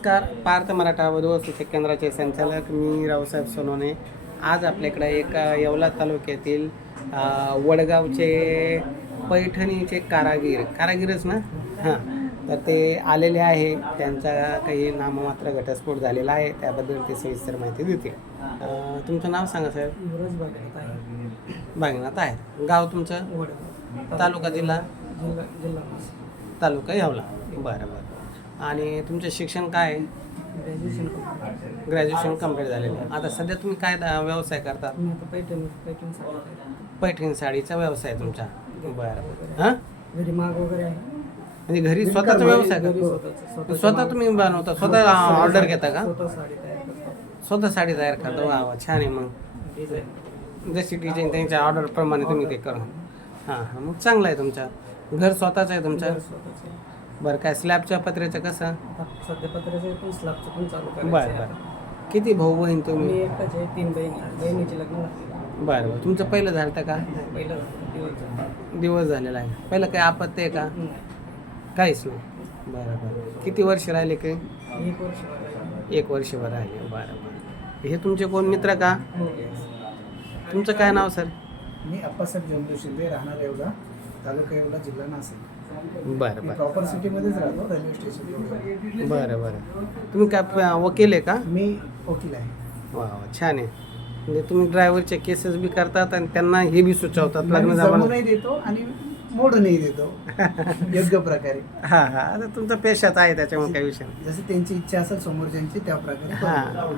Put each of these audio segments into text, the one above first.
नमस्कार पार्थ मराठा वधू वस्तू केंद्राचे संचालक मी रावसाहेब सोनवणे आज आपल्याकडे एक येवला तालुक्यातील वडगावचे पैठणीचे कारागीर. कारागीरच ना? हां. तर ते आलेले आहे. त्यांचा काही नाममात्र घटस्फोट झालेला आहे. त्याबद्दल ते सविस्तर माहिती देतील. तुमचं नाव सांगा साहेब. बागनाथ आहे. गाव तुमचं? तालुका जिल्हा. तालुका येवला. बरं बरं. आणि तुमचं शिक्षण काय? आहे ग्रॅज्युएशन कंप्लीट ग्रॅज्युएशन कंप्लीट झालेलं आहे. आता सध्या तुम्ही काय दा- व्यवसाय करता? मी आता पैठण पैठण साडी पैठणी साडीचा व्यवसाय आहे तुमचा? बरं बरं. हां? घरी माग वगैरे आहे. म्हणजे घरी स्वतःचा व्यवसाय घरी का स्वतःचं- स्वतःचं स्वतः माग- तुम्ही बनवता? स्वतः ऑर्डर घेता का? स्वतः साडी तयार करतो. स्वतः साडी तयार करता? वा वा छान आहे मग. डिझाईन जशी डिझाईन त्यांच्या ऑर्डरप्रमाणे तुम्ही ते करा. हां हां मग चांगलं आहे तुमचं. घर स्वतःचं आहे तुमचं? स्वतःचं बरं काय स्लॅबच्या पत्र्याचं कसं? सध्या पत्राचं पण स्लॅबचं पण चालू करायचं बरं आहे बरं. आता. किती भाऊ बहीण मी तुम्ही एकटाच आहे तीन बहिणी बहिणीचे लग्न झाले. बरं बरं. तुमचं पहिलं झालं होतं का? पहिलं दिवस झाला. दिवस झालेला आहे. पहिलं काही आपत्ती आहे का? नाही. काहीच नाही. बरं बरं. किती वर्ष राहिले काही एक वर्ष. एक वर्षभर राहिले. बरं बरं. हे तुमचे कोण मित्र का? हो. तुमचं काय नाव सर? मी अप्पासाहेब जमदू शिंदे राहणार येवला तालुका येवला जिल्हा नाशिक बरं बरं. प्रॉपर सिटीमध्येच राहतो रेल्वे स्टेशन बरं बरं. तुम्ही काय वकील आहे का? मी वकील आहे. वा छान आहे. म्हणजे तुम्ही ड्रायव्हरचे केसेस बी करतात आणि त्यांना हे बी सुचवतात लग्न जमूनही देतो आणि मोडूनही देतो. योग्य प्रकारे. हां हां. आता तुमचा पेशाच आहे त्याच्यामुळे काही विषय नाही. जशी त्यांची इच्छा असेल समोरच्यांची त्या प्रकारे हां.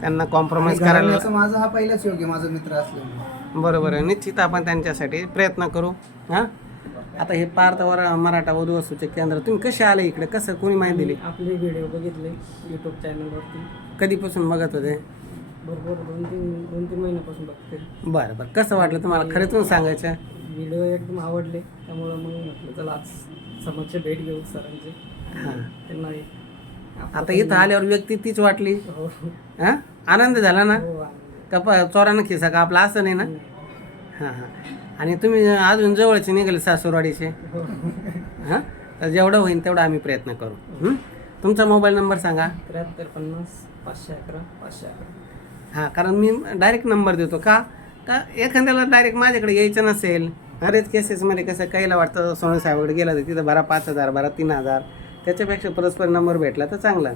त्यांना कॉम्प्रोमाइज करायला माझा हा पहिलाच योग्य माझा मित्र असल्यामुळे. बरोबर आहे. निश्चित आपण त्यांच्यासाठी प्रयत्न करू. हां? आता हे पार्थवर मराठा वधू वस्तूचे केंद्र तुम्ही कसे आले इकडे? कसं कोणी माहिती दिली? आपले व्हिडिओ बघितले यूट्यूब चॅनलवरती कधीपासून बघत होते? बरोबर दोन तीन दोन तीन महिन्यापासून बघते. बरं बरं. कसं वाटलं तुम्हाला? खरंच सांगायचं? व्हिडिओ एकदम आवडले. त्यामुळं मग म्हटलं चला आज समक्ष भेट घेऊ सरांची. हां. त्यांना एक- आता इथं आल्यावर व्यक्ती तीच वाटली? हो. हां? आनंद झाला ना? हो का प चोरानं खिसा? का आपला असं नाही ना? हां हां. आणि तुम्ही अजून जवळचे निघाले सासूरवाडीचे? हो? तर जेवढं होईल तेवढं आम्ही प्रयत्न करू. हं? तुमचा मोबाईल नंबर सांगा. त्र्याहत्तर पन्नास पाचशे अकरा पाचशे अकरा. हां कारण मी डायरेक्ट नंबर देतो. का? का एखाद्याला डायरेक्ट माझ्याकडे यायचं नसेल बरेच केसेसमध्ये कसं काहीला वाटतं सोने साहेबाकडे गेलं तर तिथं भरा पाच हजार भरा तीन हजार. त्याच्यापेक्षा परस्पर नंबर भेटला तर चांगला.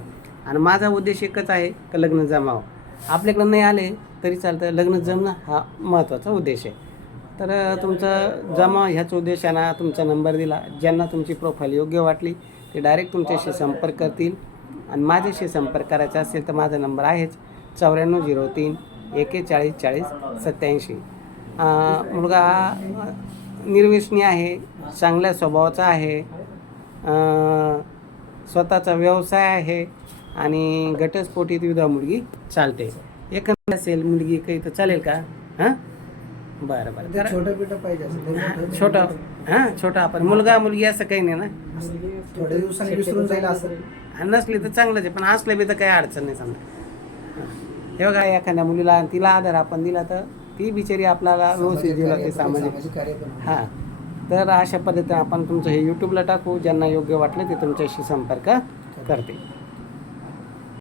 आणि माझा उद्देश एकच आहे का लग्न जमावं. आपल्याकडं नाही आले तरी चालतं लग्न जमणं हा महत्त्वाचा उद्देश आहे. तर तुमचं जमा ह्याच उद्देशानं तुमचा नंबर दिला. ज्यांना तुमची प्रोफाईल योग्य वाटली ते डायरेक्ट तुमच्याशी संपर्क करतील. आणि माझ्याशी संपर्क करायचा असेल तर माझा नंबर आहेच चौऱ्याण्णव झिरो तीन एकेचाळीस चाळीस सत्याऐंशी. मुलगा अं, निर्व्यसनी आहे चांगल्या स्वभावाचा आहे स्वतःचा व्यवसाय आहे आणि घटस्फोटीत विधा मुलगी चालते. एकंदर असेल मुलगी काही तर चालेल का? हां? बरं बरं. छोटं पिठं पाहिजे मोठं- छोटा. हां छोटा आपण. मुलगा मुलगी असं काही नाही ना? थोड्या दिवसांनी विसरून जाईल असं. नसली तर चांगलंच आहे पण असलं बी तर काही अडचण नाही समजा. हे. बघा एखाद्या मुलीला तिला आधार आपण दिला तर ती बिचारी आपल्याला व्यवस्थित दिला ते सामाजिक. हां. तर अशा पद्धतीने आपण तुमचं हे यूट्यूबला टाकू. ज्यांना योग्य वाटलं ते तुमच्याशी संपर्क करते